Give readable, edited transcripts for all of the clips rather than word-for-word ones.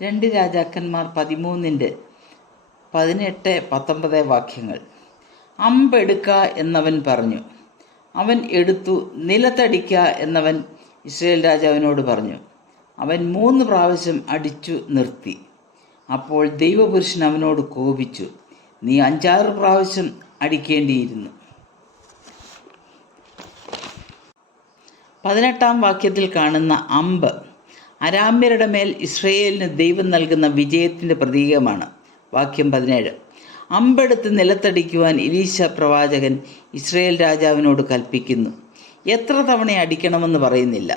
2 രാജാക്കന്മാർ 13:18-19 വാക്യങ്ങൾ. അമ്പെടുക്ക എന്നവൻ പറഞ്ഞു. അവൻ എടുത്തു. നിലത്തടിക്ക എന്നവൻ ഇസ്രായേൽ രാജാവിനോട് പറഞ്ഞു. അവൻ 3 പ്രാവശ്യം അടിച്ചു നിർത്തി. അപ്പോൾ ദൈവപുരുഷൻ അവനോട് കോപിച്ചു. നീ 5-6 പ്രാവശ്യം അടിക്കേണ്ടിയിരുന്നു. 18 വാക്യത്തിൽ കാണുന്ന അമ്പ് അരാമ്യരുടെ മേൽ ഇസ്രായേലിന് ദൈവം നൽകുന്ന വിജയത്തിൻ്റെ പ്രതീകമാണ്. വാക്യം 17. അമ്പെടുത്ത് നിലത്തടിക്കുവാൻ എലീശ പ്രവാചകൻ ഇസ്രായേൽ രാജാവിനോട് കൽപ്പിക്കുന്നു. എത്ര തവണ അടിക്കണമെന്ന് പറയുന്നില്ല.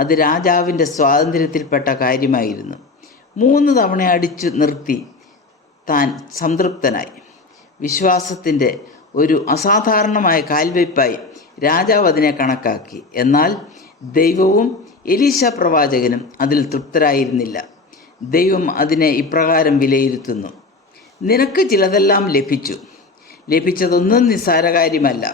അത് രാജാവിൻ്റെ സ്വാതന്ത്ര്യത്തിൽപ്പെട്ട കാര്യമായിരുന്നു. 3 തവണ അടിച്ചു നിർത്തി താൻ സംതൃപ്തനായി. വിശ്വാസത്തിൻ്റെ ഒരു അസാധാരണമായ കാൽവയ്പായി രാജാവ് അതിനെ കണക്കാക്കി. എന്നാൽ ദൈവവും എലീശ പ്രവാചകനും അതിൽ തൃപ്തരായിരുന്നില്ല. ദൈവം അതിനെ ഇപ്രകാരം വിലയിരുത്തുന്നു. നിനക്ക് ചിലതെല്ലാം ലഭിച്ചതൊന്നും നിസ്സാര കാര്യമല്ല.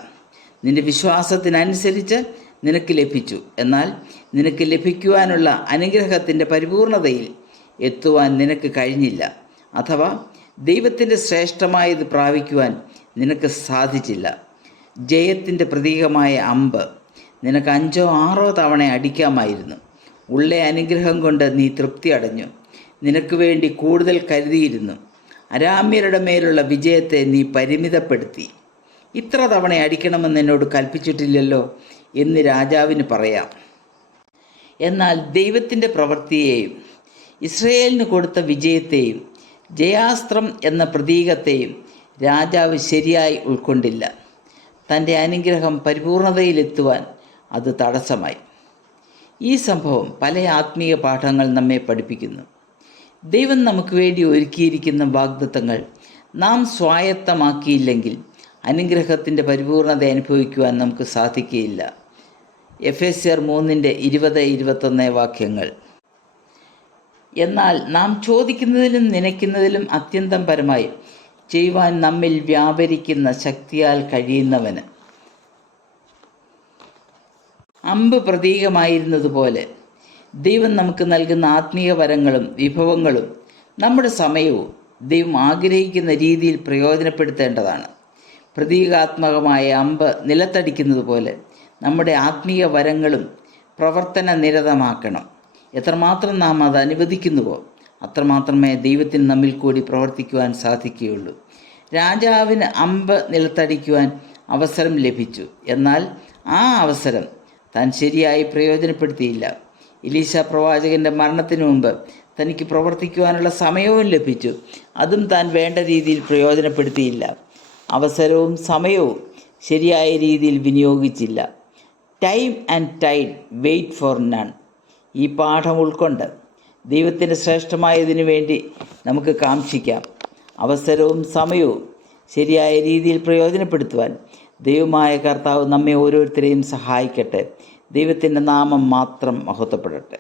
നിന്റെ വിശ്വാസത്തിനനുസരിച്ച് നിനക്ക് ലഭിച്ചു. എന്നാൽ നിനക്ക് ലഭിക്കുവാനുള്ള അനുഗ്രഹത്തിൻ്റെ പരിപൂർണതയിൽ എത്തുവാൻ നിനക്ക് കഴിഞ്ഞില്ല. അഥവാ ദൈവത്തിൻ്റെ ശ്രേഷ്ഠമായത് പ്രാപിക്കുവാൻ നിനക്ക് സാധിച്ചില്ല. ജയത്തിൻ്റെ പ്രതീകമായ അമ്പ് നിനക്ക് 5-6 തവണ അടിക്കാമായിരുന്നു. ഉള്ള അനുഗ്രഹം കൊണ്ട് നീ തൃപ്തി അടഞ്ഞു. നിനക്ക് വേണ്ടി കൂടുതൽ കരുതിയിരുന്നു. അരാമ്യരുടെ മേലുള്ള വിജയത്തെ നീ പരിമിതപ്പെടുത്തി. ഇത്ര തവണ അടിക്കണമെന്ന് എന്നോട് കൽപ്പിച്ചിട്ടില്ലല്ലോ എന്ന് രാജാവിന് പറയാം. എന്നാൽ ദൈവത്തിൻ്റെ പ്രവൃത്തിയെയും ഇസ്രായേലിന് കൊടുത്ത വിജയത്തെയും ജയാസ്ത്രം എന്ന പ്രതീകത്തെയും രാജാവ് ശരിയായി ഉൾക്കൊണ്ടില്ല. തൻ്റെ അനുഗ്രഹം പരിപൂർണതയിലെത്തുവാൻ അത് തടസ്സമായി. ഈ സംഭവം പല ആത്മീയ പാഠങ്ങൾ നമ്മെ പഠിപ്പിക്കുന്നു. ദൈവം നമുക്ക് വേണ്ടി ഒരുക്കിയിരിക്കുന്ന വാഗ്ദത്തങ്ങൾ നാം സ്വായത്തമാക്കിയില്ലെങ്കിൽ അനുഗ്രഹത്തിൻ്റെ പരിപൂർണത അനുഭവിക്കുവാൻ നമുക്ക് സാധിക്കുകയില്ല. എഫേസ്യർ 3:20-21 വാക്യങ്ങൾ. എന്നാൽ നാം ചോദിക്കുന്നതിലും നനയ്ക്കുന്നതിലും അത്യന്തം പരമായി ചെയ്യുവാൻ നമ്മിൽ വ്യാപരിക്കുന്ന ശക്തിയാൽ കഴിയുന്നവന്. അമ്പ് പ്രതീകമായിരുന്നതുപോലെ ദൈവം നമുക്ക് നൽകുന്ന ആത്മീയ വരങ്ങളും വിഭവങ്ങളും നമ്മുടെ സമയവും ദൈവം ആഗ്രഹിക്കുന്ന രീതിയിൽ പ്രയോജനപ്പെടുത്തേണ്ടതാണ്. പ്രതീകാത്മകമായ അമ്പ് നിലത്തടിക്കുന്നത് പോലെ നമ്മുടെ ആത്മീയ വരങ്ങളും പ്രവർത്തന നിരതമാക്കണം. എത്രമാത്രം നാം അത് അനുവദിക്കുന്നുവോ അത്രമാത്രമേ ദൈവത്തിന് നമ്മിൽ കൂടി പ്രവർത്തിക്കുവാൻ സാധിക്കുകയുള്ളൂ. രാജാവിന് അമ്പ് നിലത്തടിക്കുവാൻ അവസരം ലഭിച്ചു. എന്നാൽ ആ അവസരം താൻ ശരിയായി പ്രയോജനപ്പെടുത്തിയില്ല. എലീശ പ്രവാചകൻ്റെ മരണത്തിന് മുമ്പ് തനിക്ക് പ്രവർത്തിക്കുവാനുള്ള സമയവും ലഭിച്ചു. അതും താൻ വേണ്ട രീതിയിൽ പ്രയോജനപ്പെടുത്തിയില്ല. അവസരവും സമയവും ശരിയായ രീതിയിൽ വിനിയോഗിച്ചില്ല. Time and tide wait for none. ഈ പാഠം ഉൾക്കൊണ്ട് ദൈവത്തിൻ്റെ ശ്രേഷ്ഠമായതിനു വേണ്ടി നമുക്ക് കാംക്ഷിക്കാം. അവസരവും സമയവും ശരിയായ രീതിയിൽ പ്രയോജനപ്പെടുത്തുവാൻ ദൈവമായ കർത്താവ് നമ്മെ ഓരോരുത്തരെയും സഹായിക്കട്ടെ. ദൈവത്തിൻ്റെ നാമം മാത്രം മഹത്വപ്പെടട്ടെ.